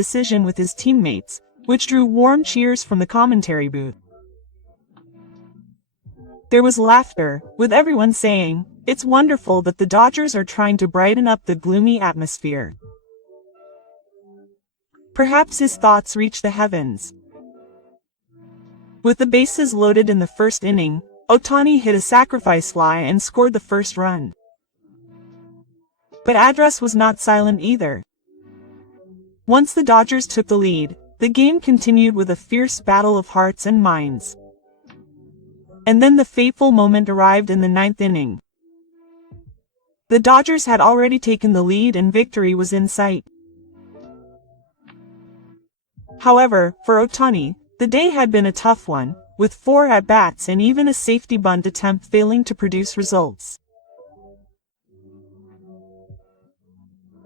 decision with his teammates, which drew warm cheers from the commentary booth. There was laughter, with everyone saying, "It's wonderful that the Dodgers are trying to brighten up the gloomy atmosphere." Perhaps his thoughts reached the heavens. With the bases loaded in the first inning, Ohtani hit a sacrifice fly and scored the first run. But address was not silent either. Once the Dodgers took the lead, the game continued with a fierce battle of hearts and minds. And then the fateful moment arrived in the ninth inning. The Dodgers had already taken the lead and victory was in sight. However, for Ohtani, the day had been a tough one, with 4 at-bats and even a safety bunt attempt failing to produce results.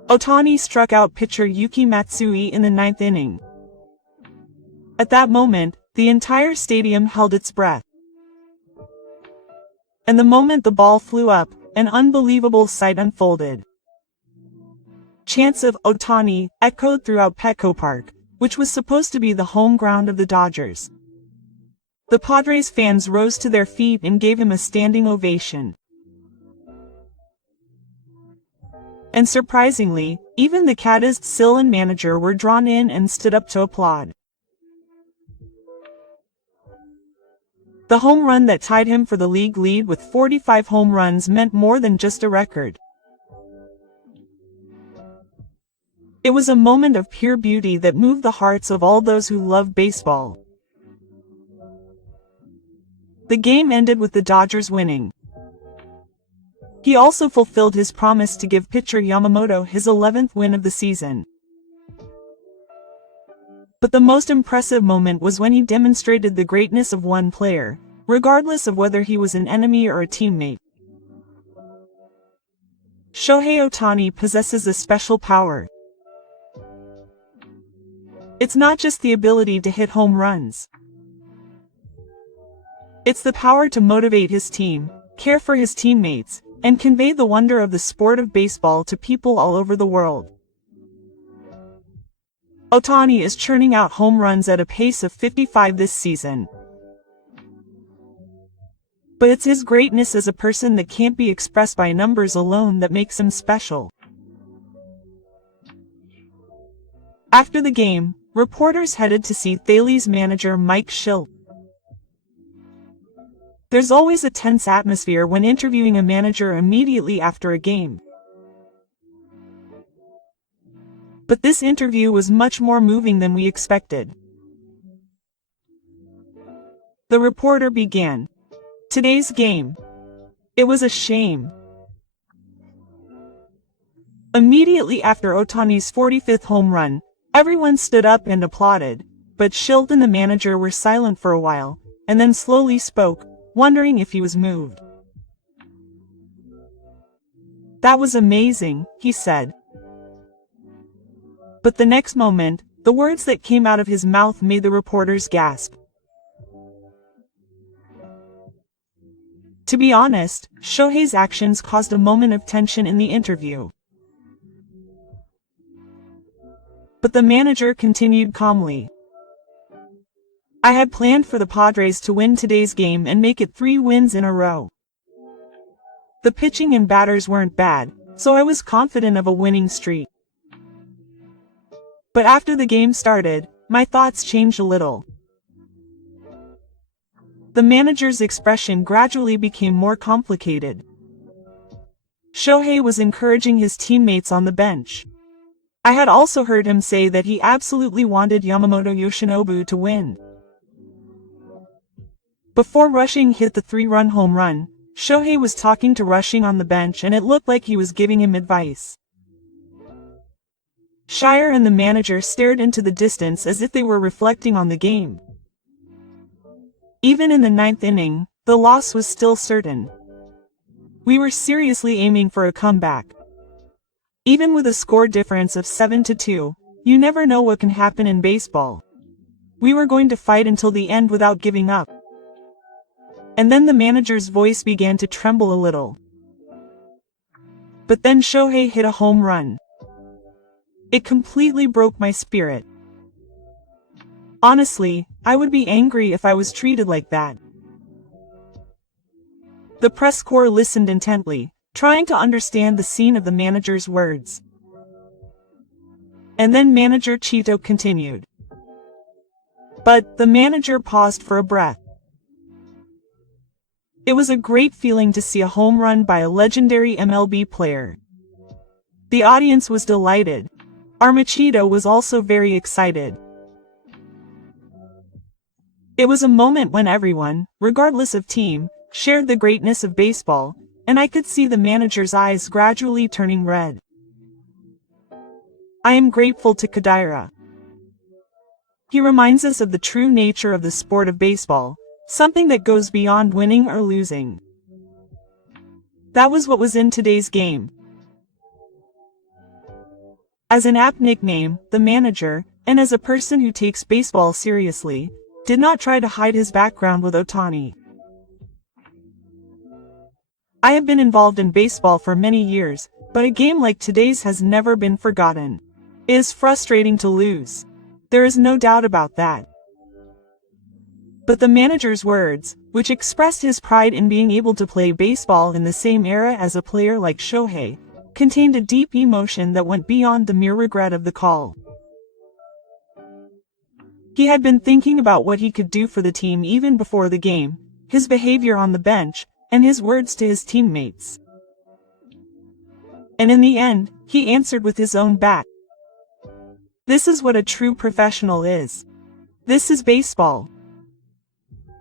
Ohtani struck out pitcher Yuki Matsui in the ninth inning. At that moment, the entire stadium held its breath. And the moment the ball flew up, an unbelievable sight unfolded. Chants of "Ohtani" echoed throughout Petco Park, which was supposed to be the home ground of the Dodgers. The Padres fans rose to their feet and gave him a standing ovation. And surprisingly, even the Cadiz Sill manager were drawn in and stood up to applaud. The home run that tied him for the league lead with 45 home runs meant more than just a record. It was a moment of pure beauty that moved the hearts of all those who love baseball. The game ended with the Dodgers winning. He also fulfilled his promise to give pitcher Yamamoto his 11th win of the season. But the most impressive moment was when he demonstrated the greatness of one player, regardless of whether he was an enemy or a teammate. Shohei Ohtani possesses a special power. It's not just the ability to hit home runs. It's the power to motivate his team, care for his teammates, and convey the wonder of the sport of baseball to people all over the world. Ohtani is churning out home runs at a pace of 55 this season. But it's his greatness as a person that can't be expressed by numbers alone that makes him special. After the game, reporters headed to see Phillies manager Mike Shildt. There's always a tense atmosphere when interviewing a manager immediately after a game. But this interview was much more moving than we expected. The reporter began. "Today's game. It was a shame." Immediately after Ohtani's 45th home run, everyone stood up and applauded, but Shildt and the manager were silent for a while, and then slowly spoke, wondering if he was moved. "That was amazing," he said. But the next moment, the words that came out of his mouth made the reporters gasp. To be honest, Shohei's actions caused a moment of tension in the interview. But the manager continued calmly. "I had planned for the Padres to win today's game and make it 3 wins in a row. The pitching and batters weren't bad, so I was confident of a winning streak. But after the game started, my thoughts changed a little." The manager's expression gradually became more complicated. Shohei was encouraging his teammates on the bench. I had also heard him say that he absolutely wanted Yamamoto Yoshinobu to win. Before Rushing hit the 3-run home run, Shohei was talking to Rushing on the bench and it looked like he was giving him advice. Shire and the manager stared into the distance as if they were reflecting on the game. Even in the 9th inning, the loss was still certain. We were seriously aiming for a comeback. Even with a score difference of 7-2, you never know what can happen in baseball. We were going to fight until the end without giving up. And then the manager's voice began to tremble a little. But then Shohei hit a home run. It completely broke my spirit. Honestly, I would be angry if I was treated like that. The press corps listened intently, trying to understand the scene of the manager's words. And then manager Chito continued. But the manager paused for a breath. It was a great feeling to see a home run by a legendary MLB player. The audience was delighted. Our Machito was also very excited. It was a moment when everyone, regardless of team, shared the greatness of baseball, and I could see the manager's eyes gradually turning red. I am grateful to Kadira. He reminds us of the true nature of the sport of baseball, something that goes beyond winning or losing. That was what was in today's game. As an apt nickname, the manager, and as a person who takes baseball seriously, did not try to hide his background with Ohtani. I have been involved in baseball for many years, but a game like today's has never been forgotten. It is frustrating to lose. There is no doubt about that. But the manager's words, which expressed his pride in being able to play baseball in the same era as a player like Shohei, contained a deep emotion that went beyond the mere regret of the call. He had been thinking about what he could do for the team even before the game, his behavior on the bench, and his words to his teammates. And in the end, he answered with his own bat. This is what a true professional is. This is baseball.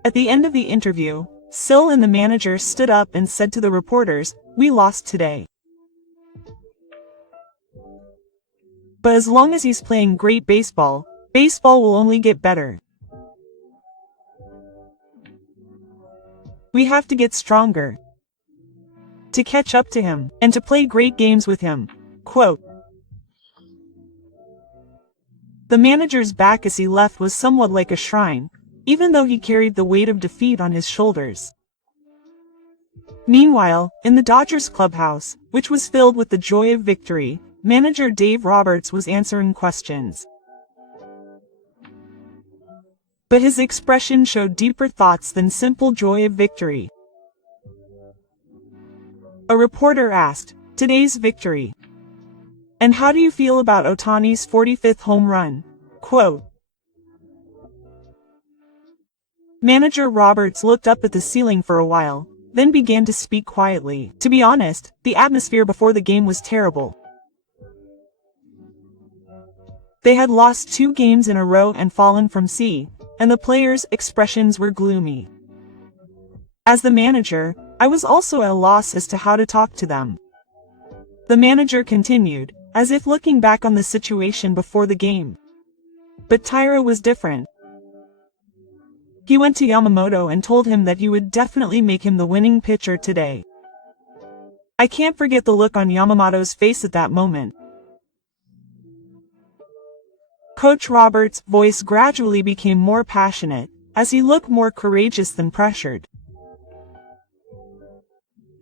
At the end of the interview, Sil and the manager stood up and said to the reporters, "We lost today. But as long as he's playing great baseball, baseball will only get better. We have to get stronger. To catch up to him, and to play great games with him." Quote. The manager's back as he left was somewhat like a shrine, even though he carried the weight of defeat on his shoulders. Meanwhile, in the Dodgers clubhouse, which was filled with the joy of victory, manager Dave Roberts was answering questions. But his expression showed deeper thoughts than simple joy of victory. A reporter asked, "Today's victory. And how do you feel about Ohtani's 45th home run?" Quote. Manager Roberts looked up at the ceiling for a while, then began to speak quietly. To be honest, the atmosphere before the game was terrible. They had lost 2 games in a row and fallen from C, and the players' expressions were gloomy. As the manager, I was also at a loss as to how to talk to them. The manager continued, as if looking back on the situation before the game. But Tyra was different. He went to Yamamoto and told him that he would definitely make him the winning pitcher today. I can't forget the look on Yamamoto's face at that moment. Coach Roberts' voice gradually became more passionate, as he looked more courageous than pressured.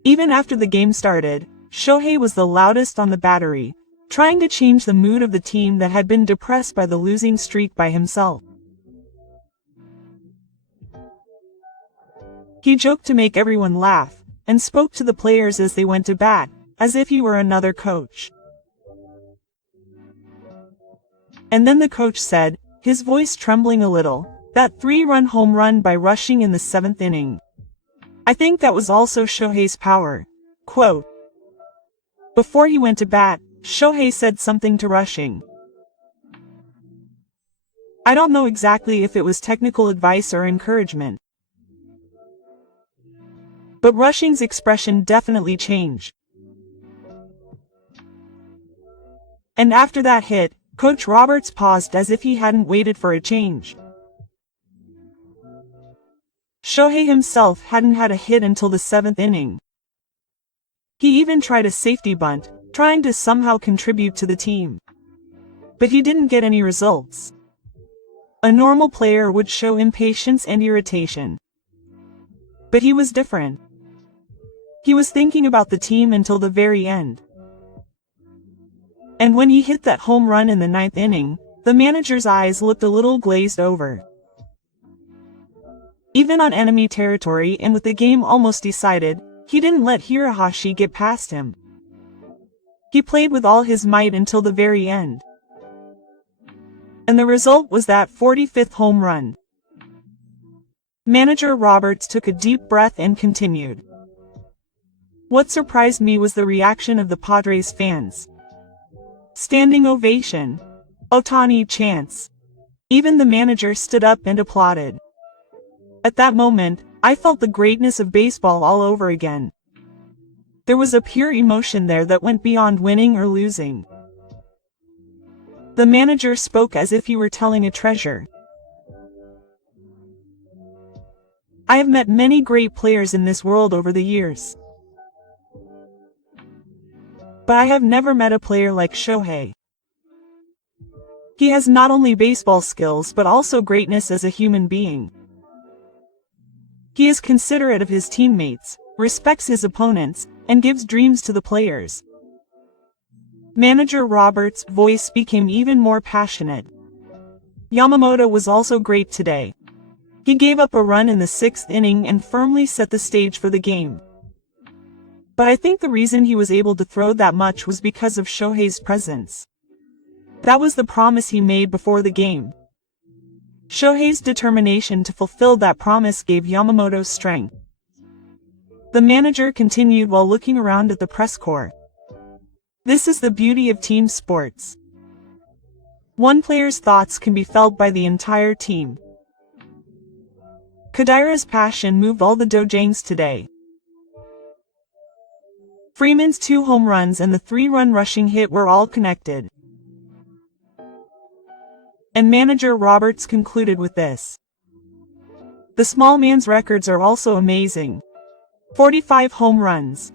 Even after the game started, Shohei was the loudest on the battery, trying to change the mood of the team that had been depressed by the losing streak by himself. He joked to make everyone laugh, and spoke to the players as they went to bat, as if he were another coach. And then the coach said, his voice trembling a little, that 3-run home run by rushing in the 7th inning. I think that was also Shohei's power. Quote. Before he went to bat, Shohei said something to Rushing. I don't know exactly if it was technical advice or encouragement. But Rushing's expression definitely changed. And after that hit, Coach Roberts paused as if he hadn't waited for a change. Shohei himself hadn't had a hit until the 7th inning. He even tried a safety bunt, trying to somehow contribute to the team. But he didn't get any results. A normal player would show impatience and irritation. But he was different. He was thinking about the team until the very end. And when he hit that home run in the ninth inning, the manager's eyes looked a little glazed over. Even on enemy territory and with the game almost decided, he didn't let Hirohashi get past him. He played with all his might until the very end. And the result was that 45th home run. Manager Roberts took a deep breath and continued. What surprised me was the reaction of the Padres fans. Standing ovation. Ohtani chants. Even the manager stood up and applauded. At that moment, I felt the greatness of baseball all over again. There was a pure emotion there that went beyond winning or losing. The manager spoke as if he were telling a treasure. I have met many great players in this world over the years. But I have never met a player like Shohei. He has not only baseball skills but also greatness as a human being. He is considerate of his teammates, respects his opponents, and gives dreams to the players. Manager Roberts' voice became even more passionate. Yamamoto was also great today. He gave up a run in the 6th inning and firmly set the stage for the game. But I think the reason he was able to throw that much was because of Shohei's presence. That was the promise he made before the game. Shohei's determination to fulfill that promise gave Yamamoto strength. The manager continued while looking around at the press corps. This is the beauty of team sports. One player's thoughts can be felt by the entire team. Kadira's passion moved all the Dojangs today. Freeman's 2 home runs and the 3-run rushing hit were all connected. And manager Roberts concluded with this. The small man's records are also amazing. 45 home runs.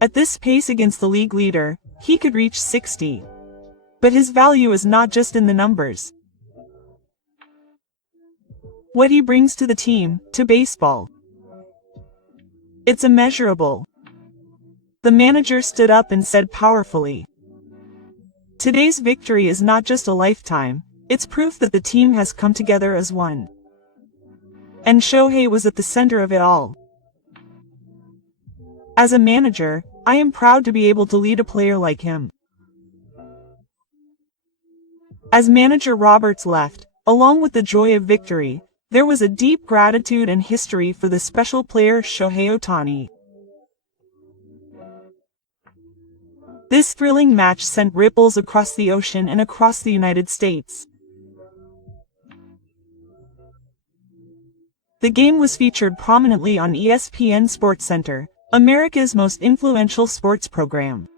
At this pace against the league leader, he could reach 60. But his value is not just in the numbers. What he brings to the team, to baseball. It's immeasurable. The manager stood up and said powerfully. Today's victory is not just a lifetime, it's proof that the team has come together as one. And Shohei was at the center of it all. As a manager, I am proud to be able to lead a player like him. As manager Roberts left, along with the joy of victory, there was a deep gratitude and history for the special player Shohei Ohtani. This thrilling match sent ripples across the ocean and across the United States. The game was featured prominently on ESPN SportsCenter, America's most influential sports program.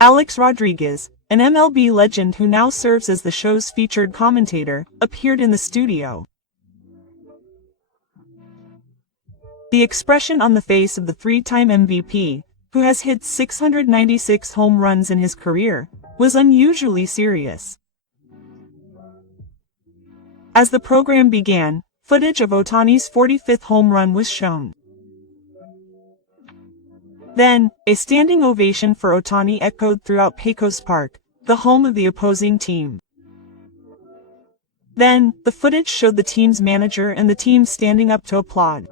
Alex Rodriguez, an MLB legend who now serves as the show's featured commentator, appeared in the studio. The expression on the face of the 3-time MVP, who has hit 696 home runs in his career, was unusually serious. As the program began, footage of Ohtani's 45th home run was shown. Then, a standing ovation for Ohtani echoed throughout Pecos Park, the home of the opposing team. Then, the footage showed the team's manager and the team standing up to applaud.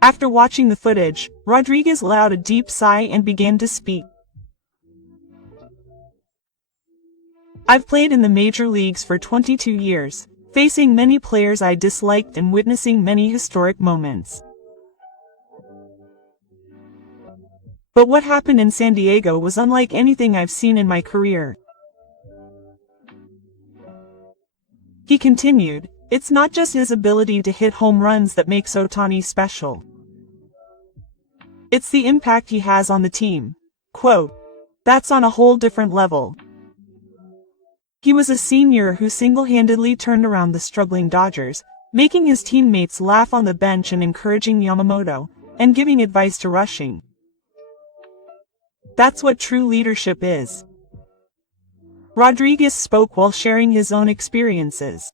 After watching the footage, Rodriguez let out a deep sigh and began to speak. I've played in the major leagues for 22 years, facing many players I disliked and witnessing many historic moments. But what happened in San Diego was unlike anything I've seen in my career. He continued, it's not just his ability to hit home runs that makes Ohtani special. It's the impact he has on the team. Quote, that's on a whole different level. He was a senior who single-handedly turned around the struggling Dodgers, making his teammates laugh on the bench and encouraging Yamamoto, and giving advice to rushing. That's what true leadership is. Rodriguez spoke while sharing his own experiences.